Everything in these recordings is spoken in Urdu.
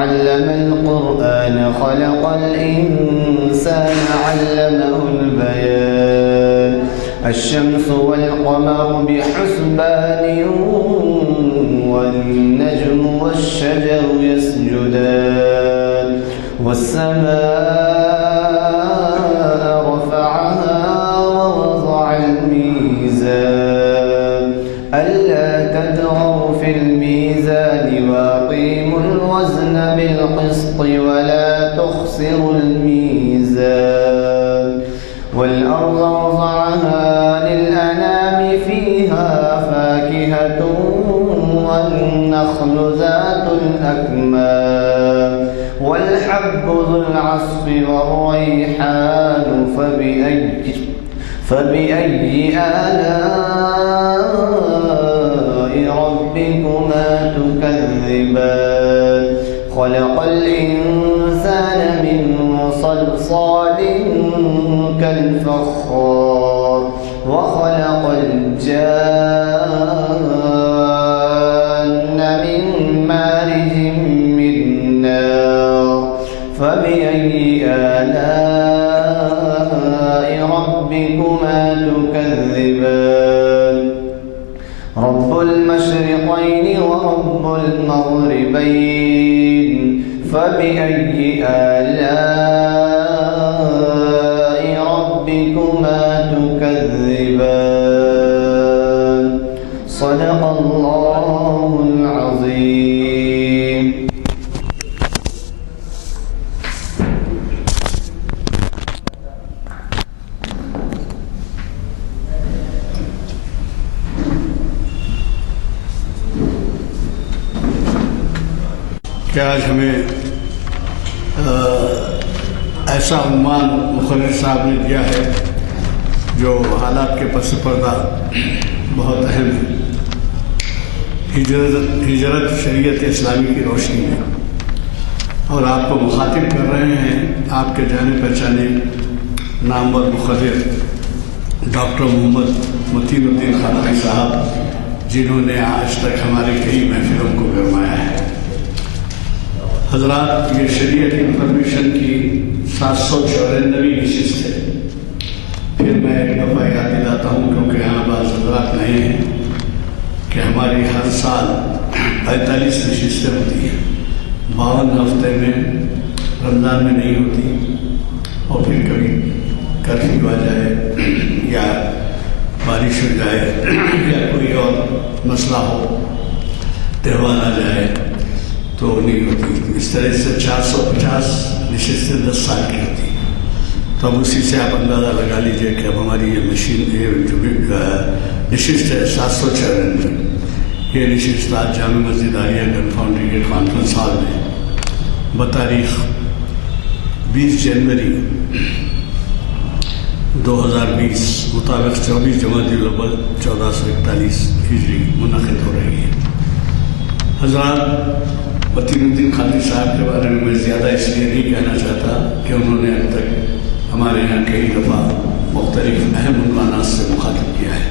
علم القرآن خلق الإنسان علمه البيان الشمس والقمر بحسبان والنجم والشجر يسجدان والسماء رفعها ووضع الميزان ألا تطغوا في الميزان وأقيموا الوزن بالقسط ولا تخسروا الميزان والأرض وضعها للأنام فيها فاكهة والنخل ذات الأكمام والحب ذو العصف والريحان فبأي آلاء ربكما تكذبان خلق الإنسان من صلصال كالفخار وخلق الجان من مارج من نار فبأي آلاء ربكما تكذبان رب المشرقين ورب المغربين فبأي آلاء ربكما تكذبان صدق الله العظيم. کہ آج ہمیں ایسا عنوان مخرر صاحب نے دیا ہے جو حالات کے پس پردہ بہت اہم ہے، ہجرت شریعت اسلامی کی روشنی میں، اور آپ کو مخاطب کر رہے ہیں آپ کے جانے پہچانے نامور مخرر ڈاکٹر محمد متین الدین خانقی صاحب، جنہوں نے آج تک ہماری کئی محفلوں کو گرمایا ہے۔ حضرات، یہ شریعت انفارمیشن کی 794ویں نشست ہے۔ پھر میں ایک دفعہ یاد دلاتا ہوں کیونکہ یہاں بعض حضرات نئے ہیں کہ ہماری ہر سال 45 نشستیں ہوتی ہیں، 52 ہفتے میں رمضان میں نہیں ہوتی، اور پھر کبھی کرفیو آ جائے یا بارش ہو جائے یا کوئی اور مسئلہ ہو، تہوار آ جائے تو نہیں ہوتی۔ اس طرح سے 450 نشستیں 10 سال کی ہوتی ہیں۔ تو اب اسی سے آپ اندازہ لگا لیجئے کہ اب ہماری یہ جو نشست ہے 794، یہ نشست آج جامع مسجد عالیہ گن فاؤنڈری کے کانفرنس ہال میں بتاریخ 20 جنوری 2020 مطابق 24 جمادی الاول 1441 ہجری منعقد ہو رہی ہے۔ حضرات، متین الدین خانقی صاحب کے بارے میں زیادہ اس لیے نہیں کہنا چاہتا کہ انہوں نے اب تک ہمارے یہاں کئی دفعہ مختلف اہم عنوانات سے مخاطب کیا ہے،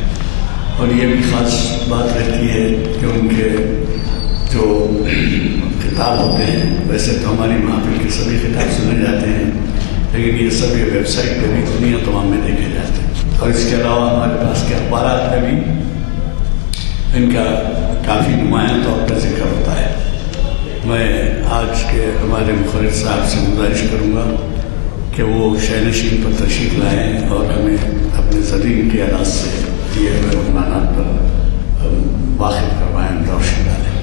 اور یہ بھی خاص بات رہتی ہے کہ ان کے جو خطاب ہوتے ہیں، ویسے تو ہماری محافل کے سبھی خطاب سنے جاتے ہیں، لیکن یہ سب یہ ویب سائٹ پہ بھی دنیا تمام میں دیکھے جاتے ہیں، اور اس کے علاوہ ہمارے پاس کے اخبارات میں بھی ان کا کافی نمایاں طور پر ذکر ہوتا ہے۔ میں آج کے ہمارے مخرر صاحب سے گزارش کروں گا کہ وہ شینشین پر تشریف لائیں اور ہمیں اپنے زرین کے آلات سے دیے ہوئے عنوانات پر واقف کروائیں، روشنی ڈالیں۔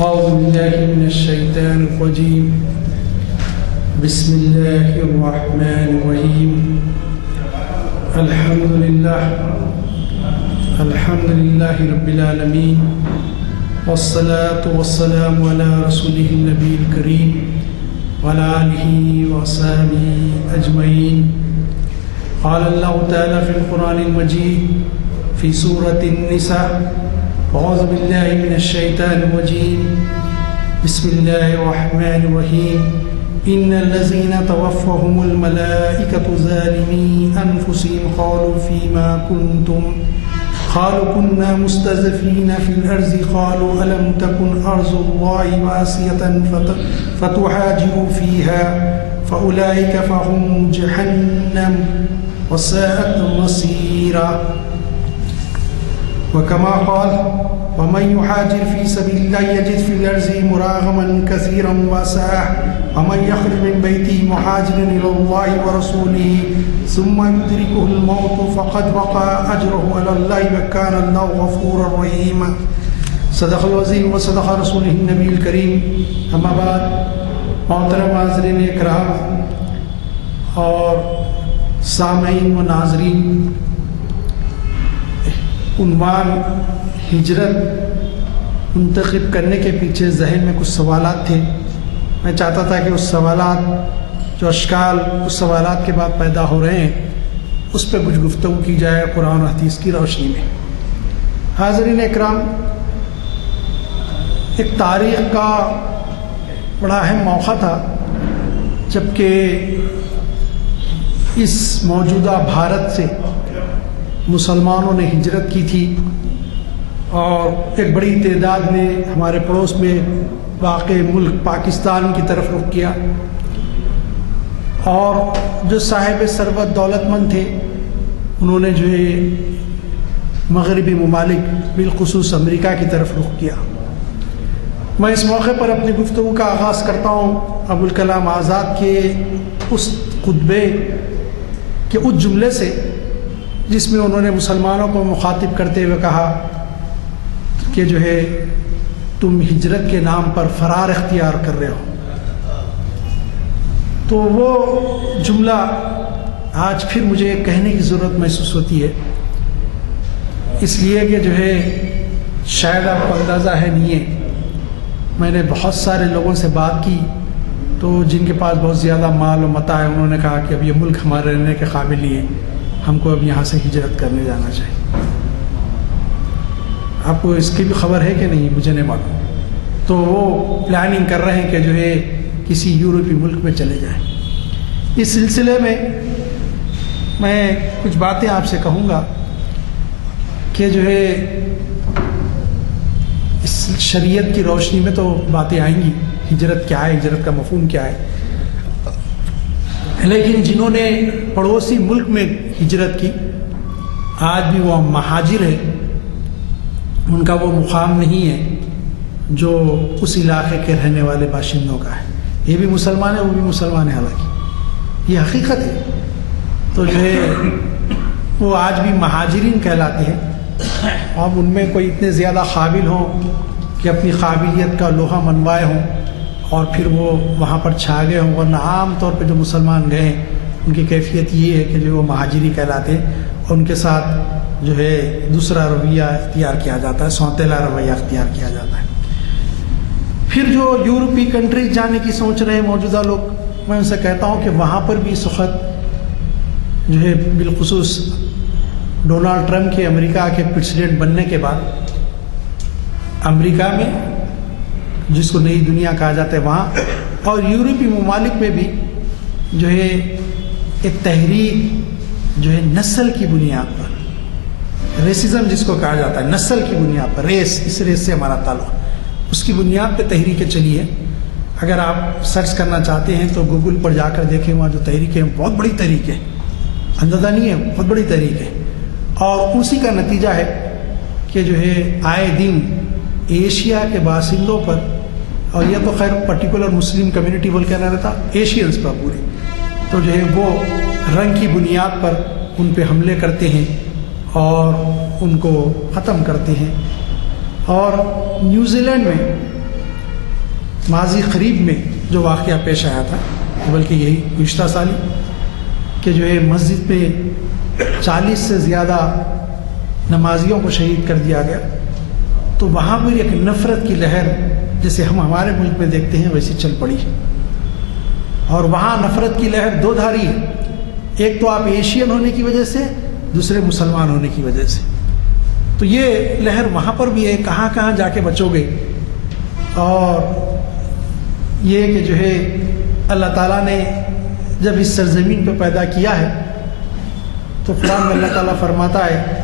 اعوذ باللہ من الشیطان الرجیم، بسم اللہ الرحمن الرحیم، الحمد للہ رب العالمین، والصلاة والسلام علی رسولہ النبی الکریم وعلی آلہ وصحبہ اجمعین۔ قال اللہ تعالی فی القرآن المجید فی سورة النساء، اعوذ باللہ من الشیطان الرجیم، بسم اللہ الرحمن الرحیم، ان الذین توفاهم الملائکۃ ظالمی انفسهم قالوا فیما کنتم قالوا كنا مستضعفين في الأرض قالوا ألم تكن أرض الله واسعة فتهاجروا فيها فأولئك فهم جهنم وساءت مصيرا. وكما قال ومن يهاجر في سبيل الله يجد في الأرض مراغما كثيرا وسعة ومن يخرج من بيته مهاجرا إلى الله ورسوله ثم يدركه الموت فقد وقع أجره على الله وكان الله غفورا رحيما. صدق العظیم وصدق رسوله النبی الکریم. اما بعد، محترم حاضرین اکرام اور سامعین و ناظرین، عنوان ہجرت منتخب کرنے کے پیچھے ذہن میں کچھ سوالات تھے. میں چاہتا تھا کہ اس سوالات جو اشکال اس سوالات کے بعد پیدا ہو رہے ہیں اس پہ کچھ گفتگو کی جائے قرآن و حدیث کی روشنی میں. حاضرین اکرام، ایک تاریخ کا بڑا اہم موقع تھا جب کہ اس موجودہ بھارت سے مسلمانوں نے ہجرت کی تھی اور ایک بڑی تعداد میں ہمارے پڑوس میں واقع ملک پاکستان کی طرف رخ کیا. اور جو صاحب ثروت دولت مند تھے انہوں نے جو ہے مغربی ممالک بالخصوص امریکہ کی طرف رخ کیا. میں اس موقع پر اپنی گفتگو کا آغاز کرتا ہوں ابوالکلام آزاد کے اس خطبے کے اس جملے سے جس میں انہوں نے مسلمانوں کو مخاطب کرتے ہوئے کہا کہ جو ہے تم ہجرت کے نام پر فرار اختیار کر رہے ہو. تو وہ جملہ آج پھر مجھے کہنے کی ضرورت محسوس ہوتی ہے، اس لیے کہ جو ہے شاید آپ کو اندازہ ہے نہیں ہے، میں نے بہت سارے لوگوں سے بات کی تو جن کے پاس بہت زیادہ مال و متاع ہے انہوں نے کہا کہ اب یہ ملک ہمارے رہنے کے قابل نہیں ہے، ہم کو اب یہاں سے ہجرت کرنے جانا چاہیے. آپ کو اس کی بھی خبر ہے کہ نہیں مجھے نہیں معلوم. تو وہ پلاننگ کر رہے ہیں کہ جو ہے کسی یورپی ملک میں چلے جائیں. اس سلسلے میں کچھ باتیں آپ سے کہوں گا کہ جو ہے اس شریعت کی روشنی میں تو باتیں آئیں گی، ہجرت کیا ہے، ہجرت کا مفہوم کیا ہے، لیکن جنہوں نے پڑوسی ملک میں ہجرت کی آج بھی وہ مہاجر ہے، ان کا وہ مقام نہیں ہے جو اس علاقے کے رہنے والے باشندوں کا ہے. یہ بھی مسلمان ہے، وہ بھی مسلمان ہے، حالانکہ یہ حقیقت ہے. تو جو ہے وہ آج بھی مہاجرین کہلاتے ہیں. اب ان میں کوئی اتنے زیادہ قابل ہوں کہ اپنی قابلیت کا لوہا منوائے ہوں اور پھر وہ وہاں پر چھا گئے ہوں، ورنہ عام طور پہ جو مسلمان گئے ہیں ان کی کیفیت یہ ہے کہ جو وہ مہاجری کہلاتے ہیں اور ان کے ساتھ جو ہے دوسرا رویہ اختیار کیا جاتا ہے، سونتیلا رویہ اختیار کیا جاتا ہے. پھر جو یورپی کنٹریز جانے کی سوچ رہے ہیں موجودہ لوگ، میں ان سے کہتا ہوں کہ وہاں پر بھی اس وقت جو ہے بالخصوص ڈونلڈ ٹرمپ کے امریکہ کے پریزیڈنٹ بننے کے بعد امریکہ میں جس کو نئی دنیا کہا جاتا ہے وہاں اور یورپی ممالک میں بھی جو ہے ایک تحریک جو ہے نسل کی بنیاد پر، ریسزم جس کو کہا جاتا ہے، نسل کی بنیاد پر، ریس، اس ریس سے ہمارا تعلق، اس کی بنیاد پہ تحریکیں چلی ہے. اگر آپ سرچ کرنا چاہتے ہیں تو گوگل پر جا کر دیکھیں، وہاں جو تحریکیں بہت بڑی تحریک ہے، اندازہ نہیں ہے، بہت بڑی تحریک ہے. اور اسی کا نتیجہ ہے کہ جو ہے آئے دن ایشیا کے باشندوں پر، اور یہ تو خیر پرٹیکولر مسلم کمیونٹی بول کے نہ رہتا، ایشینز پر پورے، تو جو ہے وہ رنگ کی بنیاد پر ان پہ حملے کرتے ہیں اور ان کو ختم کرتے ہیں. اور نیوزی لینڈ میں ماضی قریب میں جو واقعہ پیش آیا تھا، بلکہ یہی گزشتہ سال کہ جو ہے مسجد میں 40 سے زیادہ نمازیوں کو شہید کر دیا گیا، تو وہاں پر ایک نفرت کی لہر جیسے ہم ہمارے ملک میں دیکھتے ہیں ویسی چل پڑی. اور وہاں نفرت کی لہر دو دھاری ہے، ایک تو آپ ایشین ہونے کی وجہ سے، دوسرے مسلمان ہونے کی وجہ سے. تو یہ لہر وہاں پر بھی ہے، کہاں کہاں جا کے بچو گے. اور یہ کہ جو ہے اللہ تعالیٰ نے جب اس سرزمین پہ پیدا کیا ہے تو قرآن میں اللہ تعالیٰ فرماتا ہے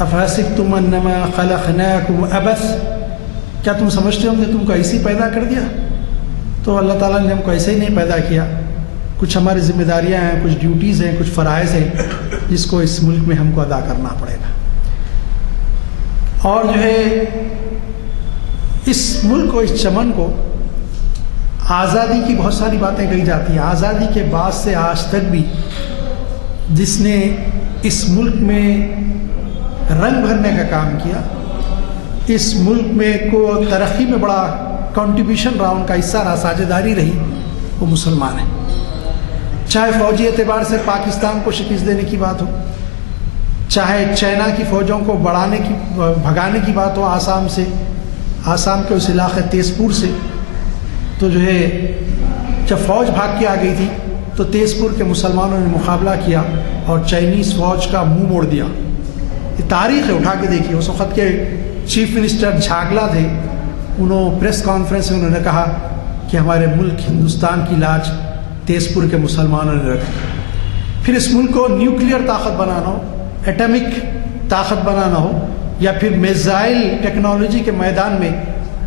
افحسبتم انما خلقناکم عبث، کیا تم سمجھتے ہو ہم نے تم کو ایسے ہی پیدا کر دیا؟ تو اللہ تعالیٰ نے ہم کو ایسے ہی نہیں پیدا کیا، کچھ ہماری ذمہ داریاں ہیں، کچھ ڈیوٹیز ہیں، کچھ فرائض ہیں جس کو اس ملک میں ہم کو ادا کرنا پڑے گا۔ اور جو ہے اس ملک کو، اس چمن کو، آزادی کی بہت ساری باتیں کہی جاتی ہیں۔ آزادی کے بعد سے آج تک بھی جس نے اس ملک میں رنگ بھرنے کا کام کیا، اس ملک میں کو ترقی میں بڑا کنٹریبیوشن رہا، ان کا حصہ رہا، ساجھیداری رہی، وہ مسلمان ہیں۔ چاہے فوجی اعتبار سے پاکستان کو شکست دینے کی بات ہو، چاہے چائنا کی فوجوں کو بھگانے کی بات ہو آسام سے، آسام کے اس علاقے تیز پور سے، تو جو ہے جب فوج بھاگ کے آ گئی تھی تو تیز پور کے مسلمانوں نے مقابلہ کیا اور چائنیز فوج کا منہ موڑ دیا۔ یہ تاریخ ہے، اٹھا کے دیکھیے۔ اس وقت کے چیف منسٹر جھاگلا تھے، انہوں پریس کانفرنس میں انہوں نے کہا کہ ہمارے ملک ہندوستان کی لاج تیز پور کے مسلمانوں نے رکھی۔ پھر اس ملک کو نیوکلیئر طاقت بنانا ہو، ایٹمک طاقت بنانا ہو، یا پھر میزائل ٹیکنالوجی کے میدان میں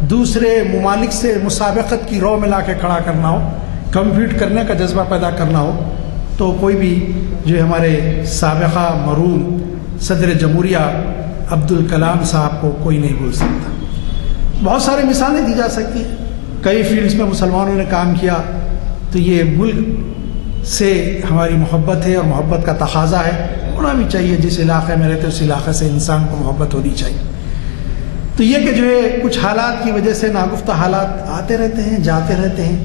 دوسرے ممالک سے مسابقت کی رو ملا کے کھڑا کرنا ہو، کمپیٹ کرنے کا جذبہ پیدا کرنا ہو، تو کوئی بھی جو ہمارے سابقہ مرحوم صدر جمہوریہ عبدالکلام صاحب کو کوئی نہیں بھول سکتا۔ بہت ساری مثالیں دی جا سکتی ہیں، کئی فیلڈز میں مسلمانوں نے کام کیا، تو یہ ملک سے ہماری محبت ہے اور محبت کا تقاضا ہے، ہونا بھی چاہیے۔ جس علاقے میں رہتے اس علاقے سے انسان کو محبت ہونی چاہیے۔ تو یہ کہ جو ہے کچھ حالات کی وجہ سے ناگفتہ حالات آتے رہتے ہیں، جاتے رہتے ہیں،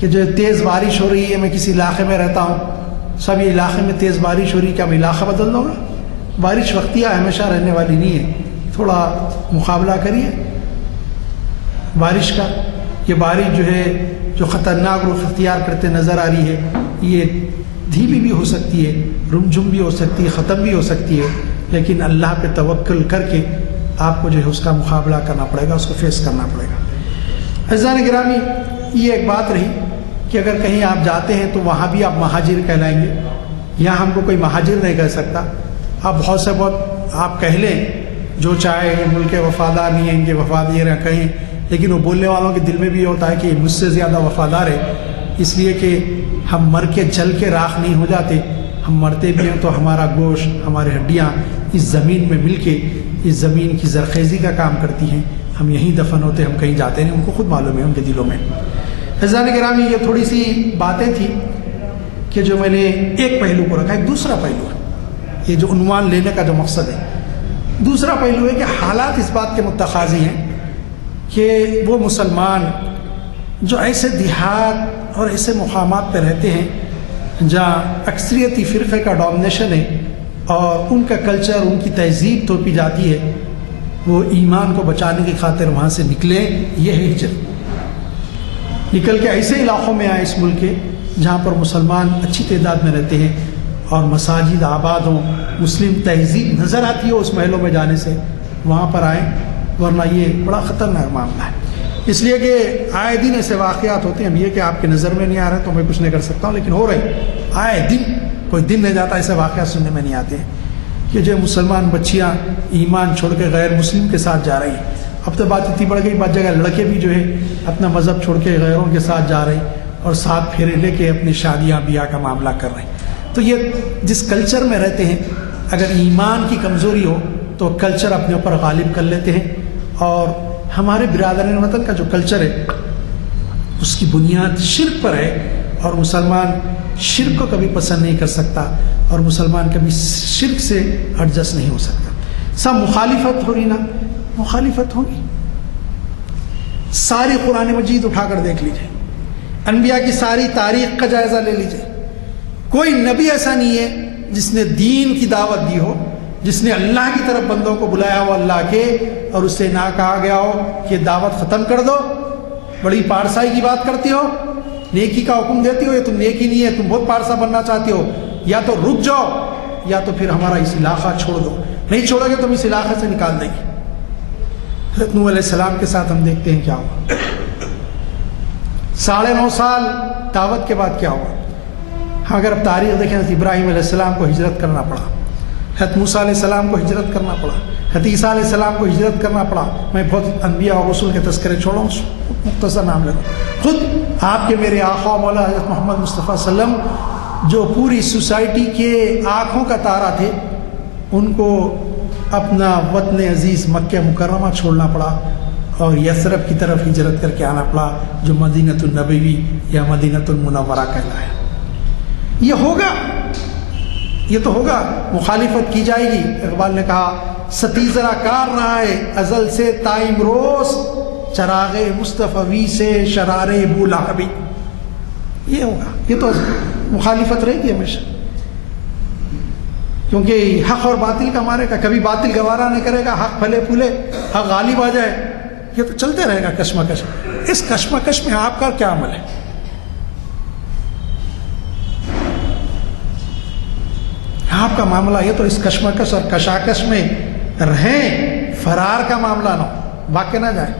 کہ جو تیز بارش ہو رہی ہے، میں کسی علاقے میں رہتا ہوں، سب یہ علاقے میں تیز بارش ہو رہی ہے، کیا میں علاقہ بدل دوں گا؟ بارش وقتیہ ہمیشہ رہنے والی نہیں ہے، تھوڑا مقابلہ کریے بارش کا۔ یہ بارش جو ہے جو خطرناک رخ اختیار کرتے نظر آ رہی ہے، یہ دھیمی بھی ہو سکتی ہے، رمجھم بھی ہو سکتی ہے، ختم بھی ہو سکتی ہے، لیکن اللہ پہ توکل کر کے آپ کو جو ہے اس کا مقابلہ کرنا پڑے گا، اس کو فیس کرنا پڑے گا۔ عزیزان گرامی، یہ ایک بات رہی کہ اگر کہیں آپ جاتے ہیں تو وہاں بھی آپ مہاجر کہلائیں گے، یہاں ہم کو کوئی مہاجر نہیں کہہ سکتا۔ آپ بہت سے بہت آپ کہہ لیں، جو چاہے ملک کے وفادار نہیں ہیں، کہ وفادار کہیں، لیکن وہ بولنے والوں کے دل میں بھی ہوتا ہے کہ مجھ سے زیادہ وفادار ہے، اس لیے کہ ہم مر کے جل کے راکھ نہیں ہو جاتے، ہم مرتے بھی ہیں تو ہمارا گوشت، ہماری ہڈیاں اس زمین میں مل کے اس زمین کی زرخیزی کا کام کرتی ہیں، ہم یہیں دفن ہوتے، ہم کہیں جاتے نہیں، ان کو خود معلوم ہے ان کے دلوں میں۔ عزیزان گرامی، یہ تھوڑی سی باتیں تھیں کہ جو میں نے ایک پہلو کو رکھا، ایک دوسرا پہلو ہے، یہ جو عنوان لینے کا جو مقصد ہے، دوسرا پہلو ہے کہ حالات اس بات کے متقاضی ہیں کہ وہ مسلمان جو ایسے دیہات اور ایسے مقامات پہ رہتے ہیں جہاں اکثریتی فرقے کا ڈومینیشن ہے اور ان کا کلچر، ان کی تہذیب تھوپی جاتی ہے، وہ ایمان کو بچانے کی خاطر وہاں سے نکلیں۔ یہ ہے ہجرت، نکل کے ایسے علاقوں میں آئے اس ملک کے جہاں پر مسلمان اچھی تعداد میں رہتے ہیں اور مساجد آباد ہوں، مسلم تہذیب نظر آتی ہے اس محلوں میں جانے سے، وہاں پر آئیں، ورنہ یہ بڑا خطرناک معاملہ ہے۔ اس لیے کہ آئے دن ایسے واقعات ہوتے ہیں، اب یہ کہ آپ کے نظر میں نہیں آ رہے تو میں کچھ نہیں کر سکتا ہوں، لیکن ہو رہے ہیں، آئے دن، کوئی دن نہیں جاتا ایسے واقعات سننے میں نہیں آتے ہیں کہ جو مسلمان بچیاں ایمان چھوڑ کے غیر مسلم کے ساتھ جا رہی ہیں۔ اب تو بات اتنی بڑھ گئی، بعض جگہ لڑکے بھی جو ہے اپنا مذہب چھوڑ کے غیروں کے ساتھ جا رہے ہیں اور ساتھ پھیرے لے کے اپنی شادیاں بیاہ کا معاملہ کر رہے ہیں۔ تو یہ جس کلچر میں رہتے ہیں، اگر ایمان کی کمزوری ہو تو کلچر اپنے اوپر غالب کر لیتے ہیں، اور ہمارے برادران وطن کا جو کلچر ہے اس کی بنیاد شرک پر ہے، اور مسلمان شرک کو کبھی پسند نہیں کر سکتا، اور مسلمان کبھی شرک سے ایڈجسٹ نہیں ہو سکتا۔ سب مخالفت ہو رہی نا، مخالفت ہوگی۔ ساری قرآن مجید اٹھا کر دیکھ لیجئے، انبیاء کی ساری تاریخ کا جائزہ لے لیجئے، کوئی نبی ایسا نہیں ہے جس نے دین کی دعوت دی ہو، جس نے اللہ کی طرف بندوں کو بلایا ہو اللہ کے، اور اس سے نہ کہا گیا ہو کہ دعوت ختم کر دو، بڑی پارسائی کی بات کرتے ہو، نیکی کا حکم دیتے ہو، یہ تم نیکی نہیں ہے، تم بہت پارسا بننا چاہتے ہو، یا تو رک جاؤ یا تو پھر ہمارا اس علاقہ چھوڑ دو، نہیں چھوڑو گے تم اس علاقے سے نکال دیں گے۔ حضرت نوح علیہ السلام کے ساتھ ہم دیکھتے ہیں کیا ہوا، 9.5 سال دعوت کے بعد کیا ہوا۔ اگر اب تاریخ دیکھیں تو ابراہیم علیہ السلام کو ہجرت کرنا پڑا، حضرت موسیٰ علیہ السلام کو ہجرت کرنا پڑا، حضرت عیسیٰ علیہ السلام کو ہجرت کرنا پڑا. میں بہت انبیاء اور رسول کے تذکرے چھوڑا ہوں، مختصر نام لے رہا ہوں. خود آپ کے میرے آقا مولا حضرت محمد مصطفیٰ صلی اللہ علیہ وسلم جو پوری سوسائٹی کے آنکھوں کا تارا تھے، ان کو اپنا وطن عزیز مکہ مکرمہ چھوڑنا پڑا اور یثرب کی طرف ہجرت کر کے آنا پڑا، جو مدینۃ النبوی یا مدینۃ المنورہ کہلایا. یہ ہوگا، یہ تو ہوگا. مخالفت کی جائے گی. اقبال نے کہا ستیزرا کار رہا ہے ازل سے تائم روز، چراغ مصطفی سے شرار بولہبی. یہ ہوگا، یہ تو مخالفت رہے گی ہمیشہ، کیونکہ حق اور باطل کا مارے گا. کبھی باطل گوارا نہیں کرے گا، حق پھلے پھولے، حق غالب آ جائے. یہ تو چلتے رہے گا کشمکش. اس کشمکش میں آپ کا کیا عمل ہے؟ آپ کا معاملہ یہ تو اس کشمکش اور کشاکش میں رہیں، فرار کا معاملہ نہ ہو، بھاگ کے نہ جائیں.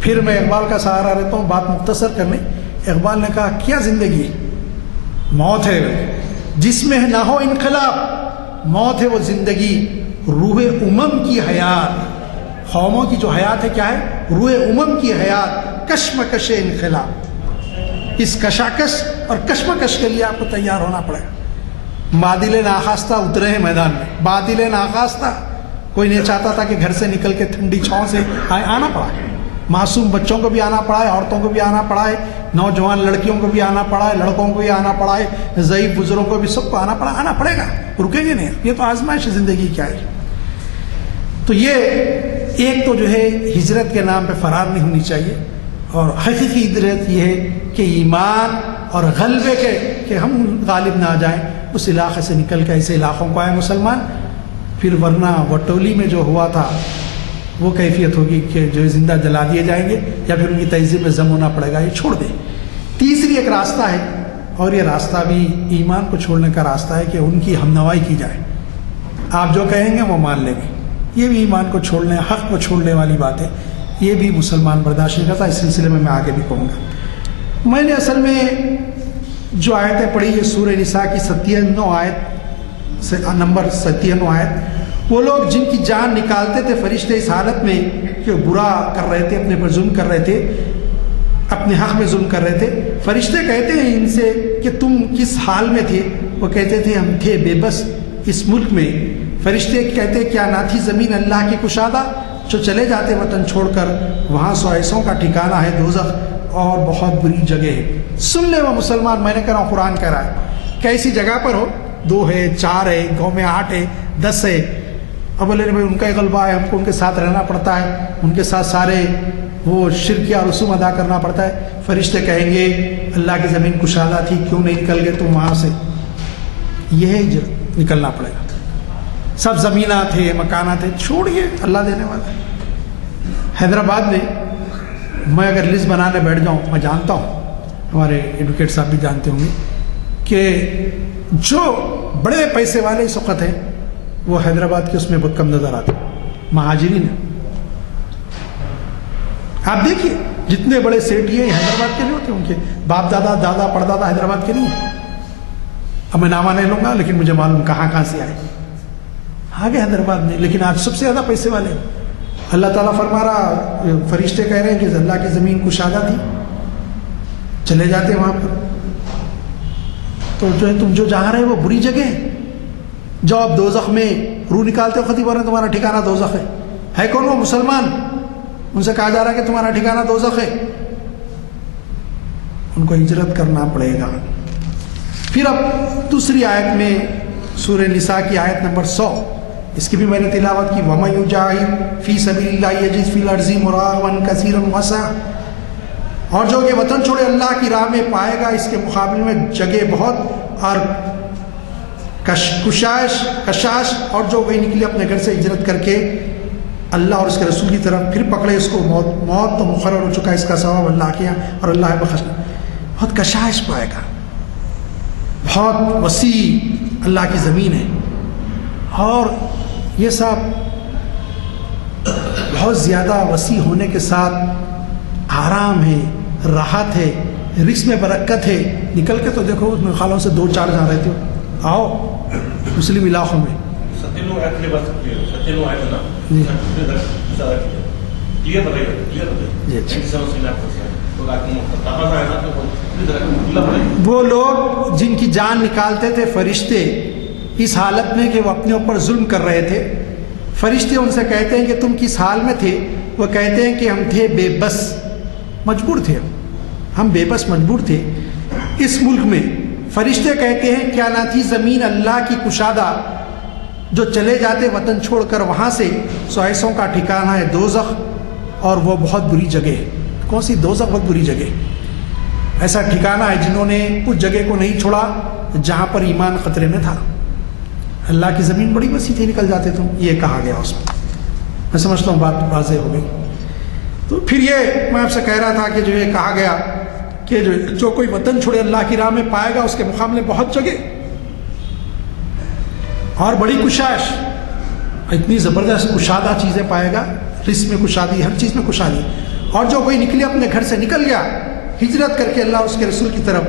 پھر میں اقبال کا سہارا لیتا ہوں بات مختصر کرنے. اقبال نے کہا کیا زندگی ہے؟ موت ہے جس میں نہ ہو انقلاب، موت ہے وہ زندگی روح امم کی حیات. قوموں کی جو حیات ہے کیا ہے؟ روح امم کی حیات، کشمکش انقلاب. اس کشاکش اور کشمکش کے لیے آپ کو تیار ہونا پڑے گا. بادل ناخواستہ اترے ہیں میدان میں، بادل ناخواستہ. کوئی نہیں چاہتا تھا کہ گھر سے نکل کے ٹھنڈی چھاؤں سے آنا پڑا ہے. معصوم بچوں کو بھی آنا پڑا ہے، عورتوں کو بھی آنا پڑا ہے، نوجوان لڑکیوں کو بھی آنا پڑا ہے، لڑکوں کو بھی آنا پڑا ہے، ضعیف بزرگوں کو بھی، سب کو آنا پڑے گا. رکیں گے نہیں. یہ تو آزمائش زندگی کیا ہے. تو یہ ایک تو جو ہے ہجرت کے نام پہ فرار نہیں ہونی چاہیے. اور حقیقی ہجرت یہ ہے کہ ایمان اور غلبے کے کہ ہم غالب نہ آ جائیں، اس علاقے سے نکل کے ایسے علاقوں کو آئے مسلمان. پھر ورنہ وٹولی میں جو ہوا تھا وہ کیفیت ہوگی کہ جو زندہ جلا دیے جائیں گے یا پھر ان کی تہذیب میں ضم ہونا پڑے گا. یہ چھوڑ دیں. تیسری ایک راستہ ہے، اور یہ راستہ بھی ایمان کو چھوڑنے کا راستہ ہے کہ ان کی ہمنوائی کی جائے. آپ جو کہیں گے وہ مان لیں گے. یہ بھی ایمان کو چھوڑنے، حق کو چھوڑنے والی بات ہے. یہ بھی مسلمان برداشت نہیں کرتا. اس سلسلے میں آگے بھی کہوں گا. میں نے اصل میں جو آیتیں پڑھی یہ سورہ نساء کی 97 آیت سے نمبر 97 آیت. وہ لوگ جن کی جان نکالتے تھے فرشتے اس حالت میں کہ برا کر رہے تھے، اپنے پر ظلم کر رہے تھے، اپنے حق میں ظلم کر رہے تھے. فرشتے کہتے ہیں ان سے کہ تم کس حال میں تھے؟ وہ کہتے تھے ہم تھے بے بس اس ملک میں. فرشتے کہتے کیا نہ تھی زمین اللہ کی کشادہ؟ جو چلے جاتے وطن چھوڑ کر، وہاں سو ایسوں کا ٹھکانہ ہے دوزخ، اور بہت بری جگہ ہے. سن لے وہ مسلمان، میں نے کہہ رہا ہوں قرآن کہہ رہا ہے. کیسی جگہ پر ہو؟ 2 ہے، 4 ہے، گاؤں میں 8 ہے، 10 ہے. اب بولے بھائی ان کا ہی غلبہ ہے، ہم کو ان کے ساتھ رہنا پڑتا ہے، ان کے ساتھ سارے وہ شرک یا رسوم ادا کرنا پڑتا ہے. فرشتے کہیں گے اللہ کی زمین کشادہ تھی، کیوں نہیں نکل گئے تم وہاں سے؟ یہ نکلنا پڑے گا. سب زمینات ہے، مکانات ہے، چھوڑیے، اللہ دینے والا ہے. حیدرآباد میں میں اگر لسٹ بنانے بیٹھ جاؤں، میں جانتا ہوں، ہمارے ایڈوکیٹ صاحب بھی جانتے ہوں گے کہ جو بڑے پیسے والے اس وقت ہیں وہ حیدرآباد کے اس میں بہت کم نظر آتے ہیں. مہاجرین ہیں. آپ دیکھیے جتنے بڑے سیٹ یہ حیدرآباد کے نہیں ہوتے، ان کے باپ دادا، دادا پردادا حیدرآباد کے نہیں ہیں. اب میں نامہ نہیں لوں گا، لیکن مجھے معلوم کہاں سے آئے. آگے حیدرآباد میں، لیکن آج سب سے زیادہ پیسے والے ہیں. اللہ تعالیٰ فرما رہا، فرشتے کہہ رہے ہیں کہ اللہ کی زمین کشادہ تھی، چلے جاتے وہاں پر. تو جو ہے تم جو جہاں رہے وہ بری جگہ ہے. جب آپ دوزخ میں روح نکالتے وقت ہی بول رہے ہیں تمہارا ٹھکانہ دوزخ ہے کون؟ وہ مسلمان. ان سے کہا جا رہا ہے کہ تمہارا ٹھکانہ دوزخ ہے. ان کو ہجرت کرنا پڑے گا. پھر اب دوسری آیت میں سورہ نساء کی آیت نمبر 100، اس کی بھی میں نے تلاوت کی. وَمَن يُجَاهِدْ فِي سَبِيلِ اللَّهِ يَجِدْ فِي الْأَرْضِ مُرَاغَمًا كَثِيرًا وَسَعًا. اور جو یہ وطن چھوڑے اللہ کی راہ میں پائے گا اس کے مقابل میں جگہ بہت اور کشاش. اور جو وہی نکلے اپنے گھر سے ہجرت کر کے اللہ اور اس کے رسول کی طرف، پھر پکڑے اس کو موت تو مقرر ہو چکا ہے، اس کا ثواب اللہ کے یہاں اور اللہ بخشنا. بہت کشاش پائے گا. بہت وسیع اللہ کی زمین ہے، اور یہ سب بہت زیادہ وسیع ہونے کے ساتھ آرام ہے، راحت ہے، رزق میں برکت ہے. نکل کے تو دیکھو اس میں خالوں سے 2-4 جہاں رہتے ہو، آؤ مسلم علاقوں میں. وہ لوگ جن کی جان نکالتے تھے فرشتے اس حالت میں کہ وہ اپنے اوپر ظلم کر رہے تھے، فرشتے ان سے کہتے ہیں کہ تم کس حال میں تھے؟ وہ کہتے ہیں کہ ہم تھے بے بس، مجبور تھے، ہم بے بس مجبور تھے. اس ملک میں فرشتے کہتے ہیں کیا نہ تھی زمین اللہ کی کشادہ جو چلے جاتے وطن چھوڑ کر وہاں سے، سو ایسوں کا ٹھکانہ ہے دوزخ اور وہ بہت بری جگہ ہے. کون سی دوزخ؟ بہت بری جگہ. ایسا ٹھکانہ ہے جنہوں نے اس جگہ کو نہیں چھوڑا جہاں پر ایمان خطرے میں تھا. اللہ کی زمین بڑی وسیع تھی، نکل جاتے تم. یہ کہا گیا اس میں. میں سمجھتا ہوں بات واضح ہو گئی. تو پھر یہ میں آپ سے کہہ رہا تھا کہ جو یہ کہا گیا کہ جو کوئی وطن چھوڑے اللہ کی راہ میں پائے گا اس کے مقابلے بہت جگہ اور بڑی کشائش، اتنی زبردست کشادہ چیزیں پائے گا. رزق میں کشادی، ہر چیز میں کشادی. اور جو کوئی نکلے اپنے گھر سے نکل گیا ہجرت کر کے اللہ اور اس کے رسول کی طرف،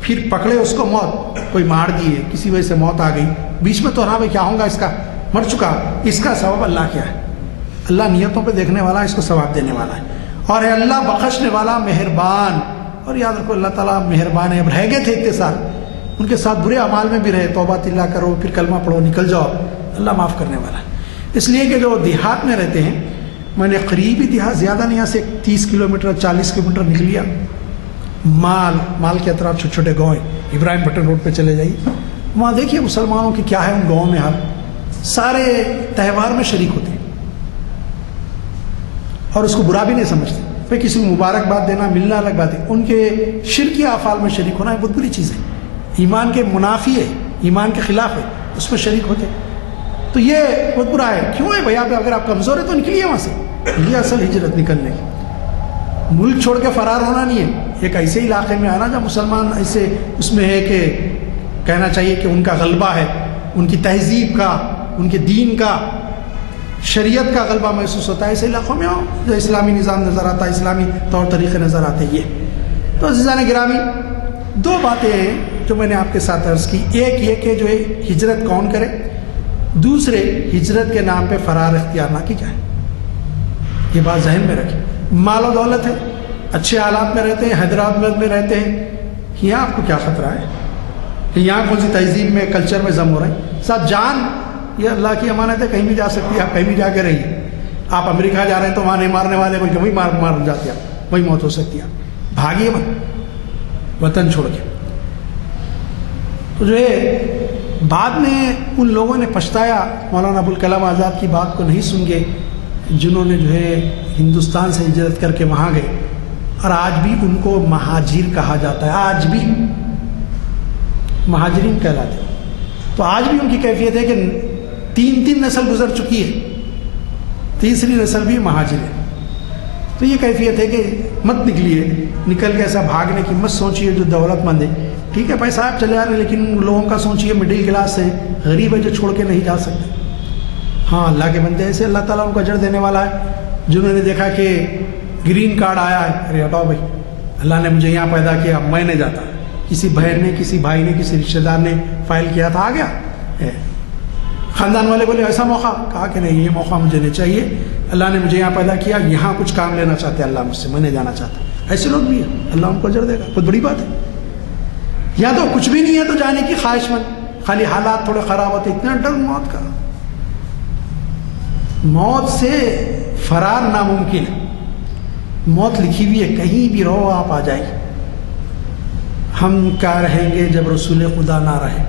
پھر پکڑے اس کو موت، کوئی مار دیے، کسی وجہ سے موت آ گئی بیچ میں، تو ہاں کیا ہوگا اس کا؟ مر چکا. اس کا ثواب اللہ کیا ہے؟ اللہ نیتوں پہ دیکھنے والا ہے، اس کو ثواب دینے والا ہے. اور ہے اللہ بخشنے والا، مہربان. اور یاد رکھو اللہ تعالیٰ مہربان ہے. اب رہ گئے تھے اتنے سال، ان کے ساتھ برے اعمال میں بھی رہے، توبہ اللہ کرو، پھر کلمہ پڑھو، نکل جاؤ. اللہ معاف کرنے والا ہے. اس لیے کہ جو دیہات میں رہتے ہیں، میں نے قریبی دیہات، زیادہ نہیں، یہاں سے 30 کلومیٹر 40 کلومیٹر نکل لیا. مال کے اطراف چھوٹے چھوٹے گاؤں ہیں. ابراہیم بٹن روڈ پہ چلے جائیے، وہاں دیکھیے مسلمانوں کی کیا ہے ان گاؤں میں حال. سارے تہوار میں شریک ہوتے ہیں اور اس کو برا بھی نہیں سمجھتے. پھر کسی کو مبارکباد دینا، ملنا الگ بات ہے. ان کے شرکی افعال میں شریک ہونا بہت بری چیز ہے، ایمان کے منافی ہے، ایمان کے خلاف ہے، اس میں شریک ہوتے. تو یہ بہت برا ہے. کیوں ہے بھائی؟ اگر آپ کمزور ہیں تو نکلیے وہاں سے. یہ اصل ہجرت نکلنے کی. ملک چھوڑ کے فرار ہونا نہیں ہے. ایک ایسے علاقے میں آنا جہاں مسلمان ایسے اس میں ہے کہ کہنا چاہیے کہ ان کا غلبہ ہے، ان کی تہذیب کا، ان کے دین کا، شریعت کا غلبہ محسوس ہوتا ہے. ایسے علاقوں میں آؤ جو اسلامی نظام نظر آتا ہے، اسلامی طور طریقے نظر آتے. یہ تو عزیزان گرامی، دو باتیں ہیں جو میں نے آپ کے ساتھ عرض کی. ایک یہ کہ جو ہے ہجرت کون کرے، دوسرے ہجرت کے نام پہ فرار اختیار نہ کی جائے. یہ بات ذہن میں رکھیں. مال و دولت ہے، اچھے حالات میں رہتے ہیں، حیدرآباد میں رہتے ہیں، یہاں آپ کو کیا خطرہ ہے؟ یہاں کون سی تہذیب میں، کلچر میں ضم ہو رہے ہیں؟ ساتھ جان یہ اللہ کی امانت ہے، کہیں بھی جا سکتی ہے. آپ کہیں بھی جا کے رہیے. آپ امریکہ جا رہے ہیں تو وہاں نہیں مارنے والے کوئی، وہی مار جاتے ہیں، وہی موت ہو سکتی ہے. بھاگیے مت وطن چھوڑ کے. تو جو ہے بعد میں ان لوگوں نے پچھتایا، مولانا ابوالکلام آزاد کی بات کو نہیں سن گئے، جنہوں نے جو ہے ہندوستان سے ہجرت کر کے وہاں گئے. اور آج بھی ان کو مہاجر کہا جاتا ہے، آج بھی مہاجرین کہلاتے ہیں. تو آج بھی ان کی کیفیت ہے کہ 3 نسل گزر چکی ہے، تیسری نسل بھی مہاجر ہے. تو یہ کیفیت ہے کہ مت نکلیے، نکل کے ایسا بھاگنے کی مت سوچیے. جو دولت مند ہے ٹھیک ہے، پیسہ آپ چلے آ رہے ہیں، لیکن ان لوگوں کا سوچیے مڈل کلاس ہے، غریب ہے، جو چھوڑ کے نہیں جا سکتے. ہاں اللہ کے بندے ایسے اللہ تعالیٰ ان کو اجر دینے والا ہے، جنہوں نے دیکھا کہ گرین کارڈ آیا ہے، ارے ہٹاؤ بھائی، اللہ نے مجھے یہاں پیدا کیا، میں نہیں جاتا. کسی بہن نے، کسی بھائی نے، کسی رشتہ دار نے فائل کیا تھا، آ گیا. خاندان والے بولے ایسا موقع، کہا کہ نہیں، یہ موقع مجھے نہیں چاہیے، اللہ نے مجھے یہاں پیدا کیا، یہاں کچھ کام لینا چاہتے اللہ مجھ سے، میں نہیں جانا چاہتا. ایسے لوگ بھی ہیں، اللہ ان کو اجر دے گا. بہت بڑی بات ہے. یا تو کچھ بھی نہیں ہے تو جانے کی خواہش مند، خالی حالات تھوڑے خراب ہوتے، اتنا ڈر موت کا. موت سے فرار ناممکن ہے. موت لکھی ہوئی ہے، کہیں بھی رہو آپ آ جائیے. ہم کیا رہیں گے جب رسول خدا نہ رہے؟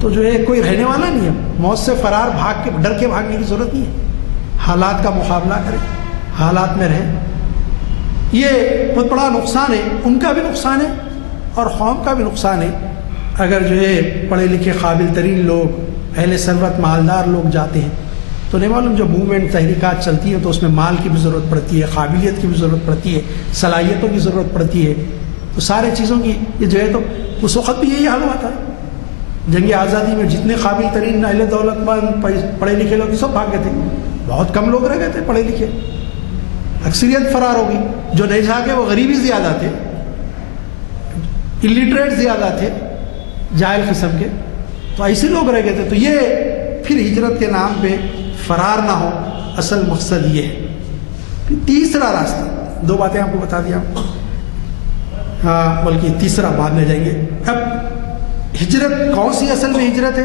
تو جو ہے کوئی رہنے والا نہیں ہے. موت سے فرار بھاگ کے، ڈر کے بھاگنے کی ضرورت نہیں ہے. حالات کا مقابلہ کریں، حالات میں رہیں. یہ بہت بڑا نقصان ہے، ان کا بھی نقصان ہے اور قوم کا بھی نقصان ہے. اگر جو ہے پڑھے لکھے قابل ترین لوگ، اہل ثروت، مالدار لوگ جاتے ہیں تو نہیں معلوم جو موومنٹ، تحریکات چلتی ہے تو اس میں مال کی بھی ضرورت پڑتی ہے، قابلیت کی بھی ضرورت پڑتی ہے، صلاحیتوں کی ضرورت پڑتی ہے. تو سارے چیزوں کی یہ جو ہے، تو اس وقت بھی یہی حال ہوا تھا. جنگ آزادی میں جتنے قابل ترین اہل دولت مند پڑھے لکھے لوگ سب بھاگ گئے تھے. بہت کم لوگ رہ گئے تھے پڑھے لکھے، اکثریت فرار ہو گئی. جو نہیں جھاگے وہ غریبی زیادہ تھے، الٹریٹ زیادہ تھے، جاہل قسم کے، تو ایسے لوگ رہ گئے تھے. تو یہ پھر ہجرت کے نام پہ فرار نہ ہو، اصل مقصد یہ ہے. پھر تیسرا راستہ، 2 باتیں آپ کو بتا دیا، ہاں بلکہ تیسرا بعد میں جائیں گے. اب ہجرت کون سی اصل میں ہجرت ہے؟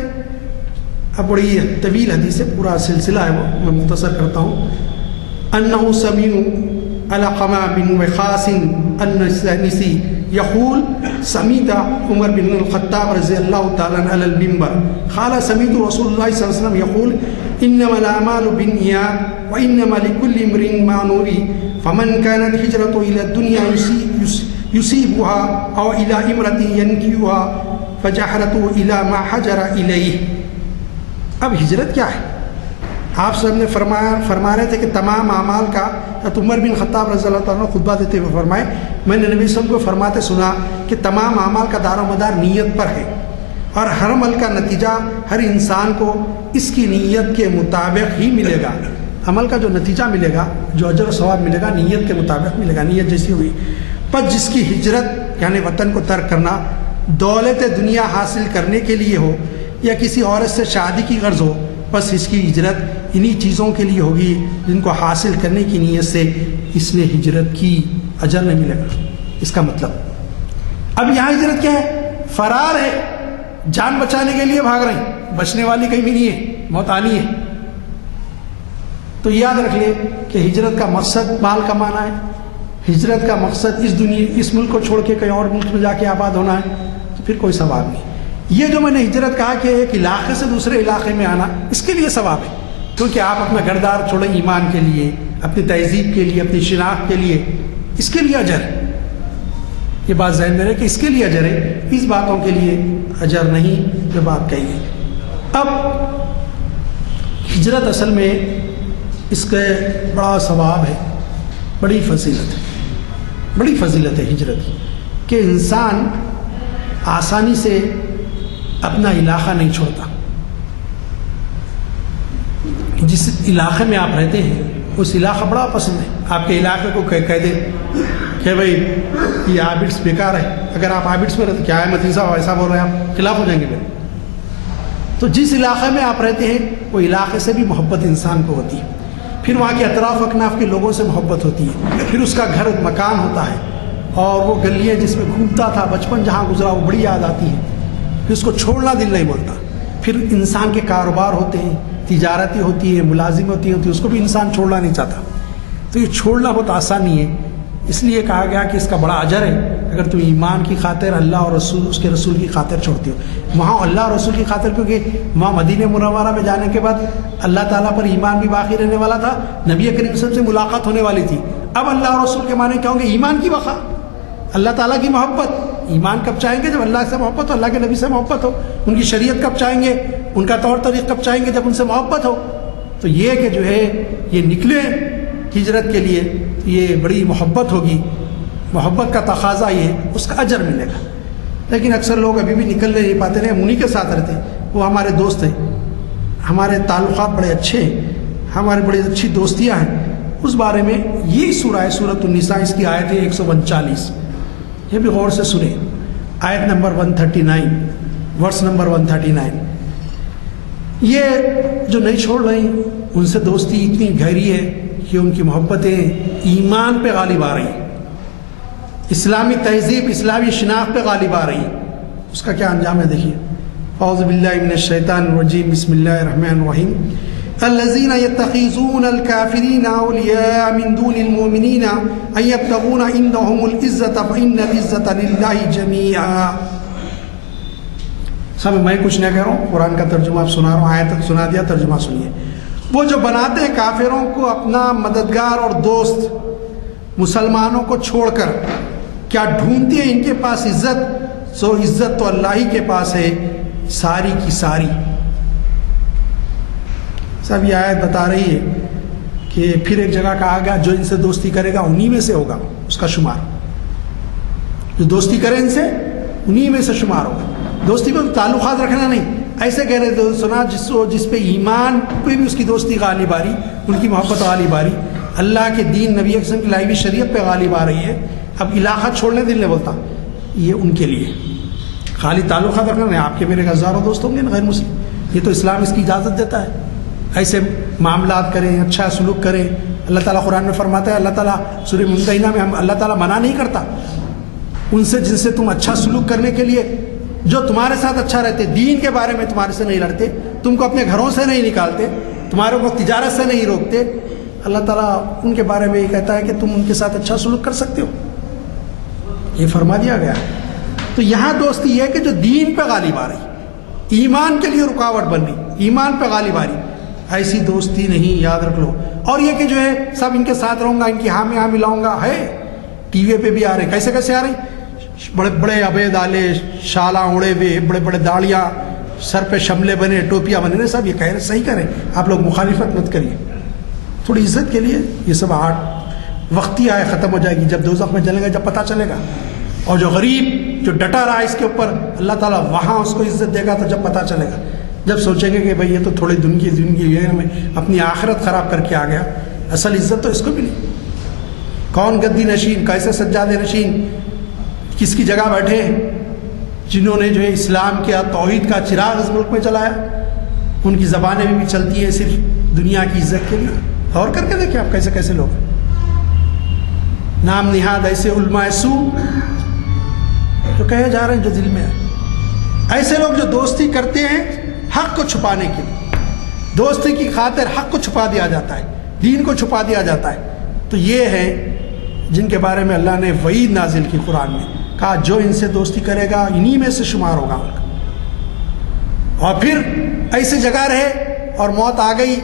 اب بڑی طویل حدیث ہے، پورا سلسلہ ہے، وہ میں مختصر کرتا ہوں. انہ سمیع علقمہ بن وقاص النسی یقول سمیت عمر بن الخطاب رضی اللہ تعالیٰ عنہ علی المنبر قال سمیت رسول اللہ صلی اللہ علیہ وسلم یقول انما الاعمال بالنیات وانما لكل امرئ ما نوی فمن كانت هجرته الى الدنيا يصيبها او الى امرأة ينكحها فجهرته الى ما حجر الیہ. اب ہجرت کیا ہے؟ آپ سب نے فرما رہے تھے کہ تمام اعمال کا، عمر بن خطاب رضی اللہ تعالیٰ عنہ خطبہ دیتے ہوئے فرمائے، میں نے نبی صلی اللہ علیہ وسلم کو فرماتے سنا کہ تمام اعمال کا دار و مدار نیت پر ہے، اور ہر عمل کا نتیجہ ہر انسان کو اس کی نیت کے مطابق ہی ملے گا. عمل کا جو نتیجہ ملے گا، جو اجر و ثواب ملے گا، نیت کے مطابق ملے گا، نیت جیسی ہوئی. پر جس کی ہجرت یعنی وطن کو ترک کرنا دولت دنیا حاصل کرنے کے لیے ہو یا کسی عورت سے شادی کی غرض ہو، بس اس کی ہجرت انہی چیزوں کے لیے ہوگی جن کو حاصل کرنے کی نیت سے اس نے ہجرت کی، اجر نہیں ملے گا. اس کا مطلب اب یہاں ہجرت کیا ہے؟ فرار ہے، جان بچانے کے لیے بھاگ رہے ہیں، بچنے والی کہیں بھی نہیں ہے، موت آنی ہے. تو یاد رکھ لیں کہ ہجرت کا مقصد مال کمانا ہے، ہجرت کا مقصد اس ملک کو چھوڑ کے کہیں اور ملک میں جا کے آباد ہونا ہے، تو پھر کوئی ثواب نہیں. یہ جو میں نے ہجرت کہا کہ ایک علاقے سے دوسرے علاقے میں آنا، اس کے لیے ثواب ہے، کیونکہ آپ اپنا گھر دار چھوڑیں ایمان کے لیے، اپنی تہذیب کے لیے، اپنی شناخت کے لیے، اس کے لیے اجر ہے. یہ بات ذہن میں رہے کہ اس کے لیے اجر ہے، اس باتوں کے لیے اجر نہیں جو بات کہی ہے. اب ہجرت اصل میں اس کا بڑا ثواب ہے، بڑی فضیلت ہے، بڑی فضیلت ہے ہجرت کی، کہ انسان آسانی سے اپنا علاقہ نہیں چھوڑتا. جس علاقے میں آپ رہتے ہیں اس علاقہ بڑا پسند ہے. آپ کے علاقے کو کہہ دیں کہ بھائی یہ عابدس بیکار ہے، اگر آپ عابدس میں رہتے، کیا ہے متین صاحب ایسا بول رہے ہیں، آپ خلاف ہو جائیں گے میرے. تو جس علاقے میں آپ رہتے ہیں وہ علاقے سے بھی محبت انسان کو ہوتی ہے، پھر وہاں کے اطراف اکناف کے لوگوں سے محبت ہوتی ہے، پھر اس کا گھر مکان ہوتا ہے، اور وہ گلیاں جس میں گھومتا تھا، بچپن جہاں گزرا، وہ بڑی یاد آتی ہے، پھر اس کو چھوڑنا دل نہیں بولتا. پھر انسان کے کاروبار ہوتے ہیں، تجارتیں ہوتی ہیں، ملازمتیں ہوتی ہیں، اس کو بھی انسان چھوڑنا نہیں چاہتا. تو یہ چھوڑنا بہت آسان نہیں ہے، اس لیے کہا گیا کہ اس کا بڑا اجر ہے اگر تم ایمان کی خاطر اللہ اور رسول، اس کے رسول کی خاطر چھوڑتے ہو. وہاں اللہ اور رسول کی خاطر، کیونکہ وہاں مدینہ منورہ میں جانے کے بعد اللہ تعالیٰ پر ایمان بھی باقی رہنے والا تھا، نبی کریم صلی اللہ علیہ وسلم سے ملاقات ہونے والی تھی. اب اللہ اور رسول کے معنی کیا ہوں گے؟ ایمان کی بقا، اللہ تعالیٰ کی محبت. ایمان کب چاہیں گے؟ جب اللہ سے محبت ہو، اللہ کے نبی سے محبت ہو. ان کی شریعت کب چاہیں گے؟ ان کا طور طریق کب چاہیں گے؟ جب ان سے محبت ہو. تو یہ کہ جو ہے یہ نکلے ہجرت کے لیے، یہ بڑی محبت ہوگی، محبت کا تقاضا یہ، اس کا اجر ملے گا. لیکن اکثر لوگ ابھی بھی نکل نہیں پاتے ہیں، انہی کے ساتھ رہتے ہیں. وہ ہمارے دوست ہیں، ہمارے تعلقات بڑے اچھے ہیں، ہماری بڑی اچھی دوستیاں ہیں. اس بارے میں یہ سورہ ہے، سورۃ النساء، اس کی آیت ہے 139. یہ بھی غور سے سنیں، آیت نمبر 139، ورس نمبر 139. یہ جو نہیں چھوڑ رہی ان سے دوستی اتنی گہری ہے کہ ان کی محبتیں ایمان پہ غالب آ رہی ہیں، اسلامی تہذیب، اسلامی شناخت پہ غالب آ رہی ہیں. اس کا کیا انجام ہے دیکھیے. اعوذ باللہ من الشیطان الرجیم، بسم اللہ الرحمن الرحیم. الذين يتخذون الكافرين أولياء من دون المؤمنين أن يبتغون عندهم العزة فإن العزة لله جميعا. سب میں کچھ نہیں کہہ رہا ہوں، قرآن کا ترجمہ آپ سنا رہا ہوں، آیت سنا دیا، ترجمہ سنیے. وہ جو بناتے ہیں کافروں کو اپنا مددگار اور دوست، مسلمانوں کو چھوڑ کر، کیا ڈھونڈتے ہیں ان کے پاس عزت؟ سو عزت تو اللہ ہی کے پاس ہے ساری کی ساری. سب یہ آیت بتا رہی ہے کہ پھر ایک جگہ کہا گیا جو ان سے دوستی کرے گا انہی میں سے ہوگا اس کا شمار. جو دوستی کرے ان سے انہی میں سے شمار ہوگا. دوستی میں تعلقات رکھنا نہیں. ایسے کہہ رہے تھے سنا جس پہ ایمان پہ بھی اس کی دوستی غالب آ رہی، ان کی محبت غالب آ رہی، اللہ کے دین نبی اکرم صلی اللہ علیہ وسلم کی لائی ہوئی شریعت پہ غالب آ رہی ہے. اب علاقہ چھوڑنے دل نہیں بولتا، یہ ان کے لیے. خالی تعلقات رکھنا نہیں. آپ کے میرے ہزاروں دوست ہوں گے نا غیر مسلم. یہ تو اسلام اس کی اجازت دیتا ہے. ایسے معاملات کریں, اچھا سلوک کریں. اللہ تعالیٰ قرآن میں فرماتا ہے, اللہ تعالیٰ سورہ ممتحنہ میں اللہ تعالیٰ منع نہیں کرتا ان سے جن سے تم اچھا سلوک کرنے کے لیے, جو تمہارے ساتھ اچھا رہتے, دین کے بارے میں تمہارے سے نہیں لڑتے, تم کو اپنے گھروں سے نہیں نکالتے, تمہارے کو تجارت سے نہیں روکتے. اللہ تعالیٰ ان کے بارے میں یہ کہتا ہے کہ تم ان کے ساتھ اچھا سلوک کر سکتے ہو. یہ فرما دیا گیا. تو یہاں دوستی یہ ہے کہ جو دین پہ غالب آ رہی, ایمان کے لیے رکاوٹ بن رہی, ایمان پہ غالب آ رہی, ایسی دوستی نہیں, یاد رکھ لو. اور یہ کہ جو ہے سب ان کے ساتھ رہوں گا, ان کی ہاں میں ہاں ملاؤں گا, ہے ٹی وی پہ بھی آ رہے. کیسے کیسے آ رہی؟ بڑے بڑے ابے دالے, شالا اڑے ہوئے, بڑے بڑے داڑیاں, سر پہ شملے بنے, ٹوپیاں بنے. سب یہ کہہ رہے صحیح کریں, آپ لوگ مخالفت مت کریے, تھوڑی عزت کے لیے. یہ سب آرٹ وقتی آئے, ختم ہو جائے گی. جب دوزخ میں جلیں گے, جب پتہ چلے گا. اور جو غریب جو ڈٹا رہا ہے اس کے اوپر, اللہ تعالیٰ وہاں اس کو عزت دے گا تو جب پتہ چلے گا, جب سوچیں گے کہ بھئی یہ تو تھوڑی زندگی میں اپنی آخرت خراب کر کے آ گیا, اصل عزت تو اس کو ملی. کون گدی نشین, کیسے سجادے نشین, کس کی جگہ بیٹھے, جنہوں نے جو ہے اسلام کے توحید کا چراغ اس ملک میں جلایا. ان کی زبانیں بھی چلتی ہیں صرف دنیا کی عزت کے لیے. اور کر کے دیکھیں آپ کیسے کیسے لوگ, نام نہاد ایسے علماء سو جو کہے جا رہے ہیں جو دل میں ہے. ایسے لوگ جو دوستی کرتے ہیں حق کو چھپانے کے لیے, دوستی کی خاطر حق کو چھپا دیا جاتا ہے, دین کو چھپا دیا جاتا ہے. تو یہ ہے جن کے بارے میں اللہ نے وعید نازل کی قرآن میں, کہا جو ان سے دوستی کرے گا انہی میں سے شمار ہوگا ان کا. اور پھر ایسی جگہ رہے اور موت آ گئی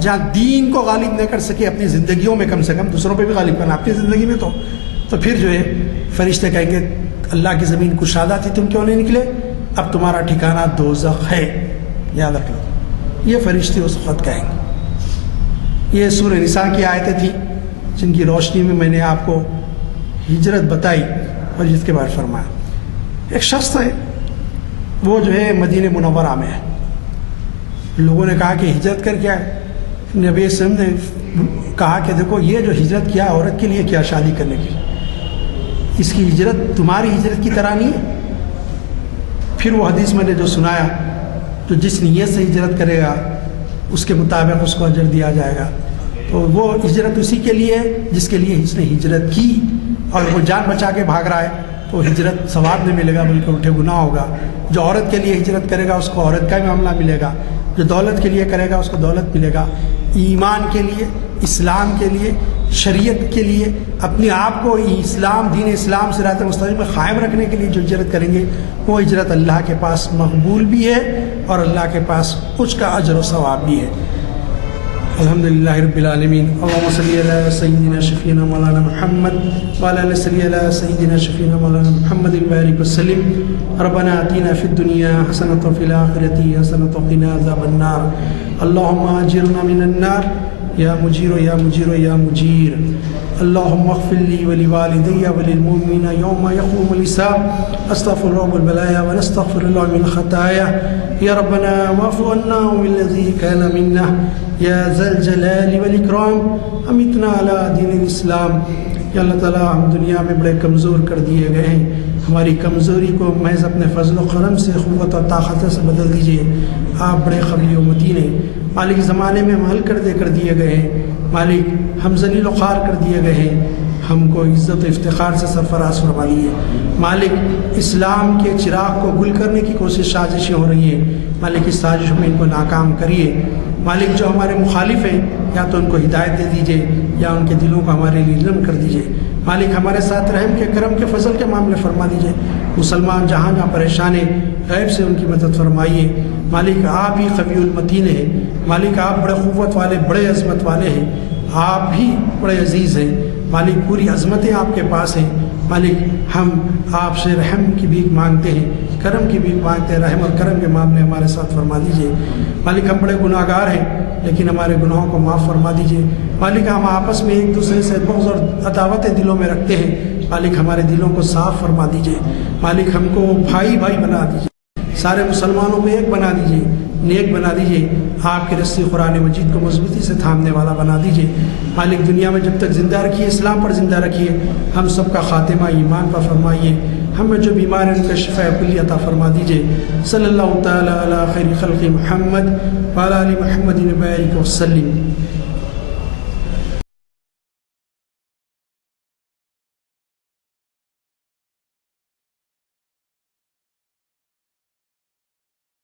جہاں دین کو غالب نہیں کر سکے اپنی زندگیوں میں, کم سے کم دوسروں پہ بھی غالب کرنا اپنی زندگی میں. تو پھر جو ہے فرشتے کہیں گے اللہ کی زمین کشادہ تھی, تم کیوں نہیں نکلے, اب تمہارا ٹھکانہ دوزخ ہے, یاد رکھ لو. یہ فرشتے اس وقت کہیں گے. یہ سورہ نساء کی آیتیں تھیں جن کی روشنی میں نے آپ کو ہجرت بتائی اور جس کے بعد فرمایا. ایک شخص ہے وہ جو ہے مدینہ منورہ میں ہے. لوگوں نے کہا کہ ہجرت کر کیا ہے. نبی صلی اللہ علیہ وسلم نے کہا کہ دیکھو یہ جو ہجرت کیا عورت کے لیے کیا شادی کرنے کی, اس کی ہجرت تمہاری ہجرت کی طرح نہیں ہے. پھر وہ حدیث میں نے جو سنایا, تو جس نیت سے ہجرت کرے گا اس کے مطابق اس کو اجر دیا جائے گا. تو وہ ہجرت اسی کے لیے جس کے لیے اس نے ہجرت کی, اور وہ جان بچا کے بھاگ رہا ہے تو ہجرت ثواب نہیں ملے گا بلکہ الٹے گناہ ہوگا. جو عورت کے لیے ہجرت کرے گا اس کو عورت کا ہی معاملہ ملے گا, جو دولت کے لیے کرے گا اس کو دولت ملے گا. ایمان کے لیے, اسلام کے لیے, شریعت کے لیے, اپنے آپ کو اسلام دین اسلام سے صراط مستقیم میں قائم رکھنے کے لیے جو ہجرت کریں گے وہ ہجرت اللہ کے پاس مقبول بھی ہے اور اللہ کے پاس اس کا اجر و ثواب بھی ہے. الحمدللہ رب العالمین. اللہم صلی علی سیدنا شفیعنا مولانا محمد وعلی صلی علی سیدنا شفیعنا مولانا محمد وبارک وسلم. ربنا آتنا فی الدنیا حسنۃ وفی الآخرۃ حسنۃ وقنا عذاب النار. اللہم اجرنا من النار یا مجیر یا مجیر یا مجیر. اللہم اغفر لی ولوالدی وللمؤمنین یوم یقوم الحساب. استغفر رب البلایا ونستغفر اللہ من الخطایا. یا ربنا واعف عنا والذی کان منا یا ذا الجلال والاکرام. امیتنا علی دین الاسلام. یا اللہ تعالیٰ ہم دنیا میں بڑے کمزور کر دیے گئے ہیں, ہماری کمزوری کو محض اپنے فضل و کرم سے قوت اور طاقت سے بدل دیجیے. آپ بڑے قوی و متین ہیں مالک. زمانے میں ہم ہل کر دیے گئے ہیں مالک, ہم ذلیل و خوار کر دیے گئے ہیں, ہم کو عزت و افتخار سے سرفراز فرما دیے مالک. اسلام کے چراغ کو گل کرنے کی کوشش سازشیں ہو رہی ہیں مالک, اس سازشوں میں ان کو ناکام کریے مالک. جو ہمارے مخالف ہیں یا تو ان کو ہدایت دے دیجیے یا ان کے دلوں کو ہمارے لیے نرم کر دیجیے مالک. ہمارے ساتھ رحم کے, کرم کے, فضل کے معاملے فرما دیجیے. مسلمان جہاں جہاں پریشان ہیں غیب سے ان کی مدد فرمائیے مالک. آپ ہی قوی المتین ہیں مالک, آپ بڑے قوت والے, بڑے عظمت والے ہیں, آپ ہی بڑے عزیز ہیں مالک. پوری عظمتیں آپ کے پاس ہیں مالک. ہم آپ سے رحم کی بھیک مانگتے ہیں, کرم کی بھیک مانگتے ہیں. رحم اور کرم کے معاملے ہمارے ساتھ فرما دیجیے مالک. ہم بڑے گناہ گار ہیں لیکن ہمارے گناہوں کو معاف فرما دیجیے مالک. ہم آپس میں ایک دوسرے سے بغض اور عداوتیں دلوں میں رکھتے ہیں مالک. ہمارے دلوں کو صاف فرما دیجیے مالک. ہم کو بھائی بھائی بنا دیجیے, سارے مسلمانوں میں ایک بنا دیجیے, نیک بنا دیجیے. آپ کی رسی قرآن مجید کو مضبوطی سے تھامنے والا بنا دیجیے مالک. دنیا میں جب تک زندہ رکھیے, اسلام پر زندہ رکھیے. ہم سب کا خاتمہ ایمان پر فرمائیے ہمیں جو بیمار ہیں ان کا شفاء کلی عطا فرما دیجیے. صلی اللہ تعالیٰ علی خیر خلق محمد وعلی آل محمد وبارک وسلم.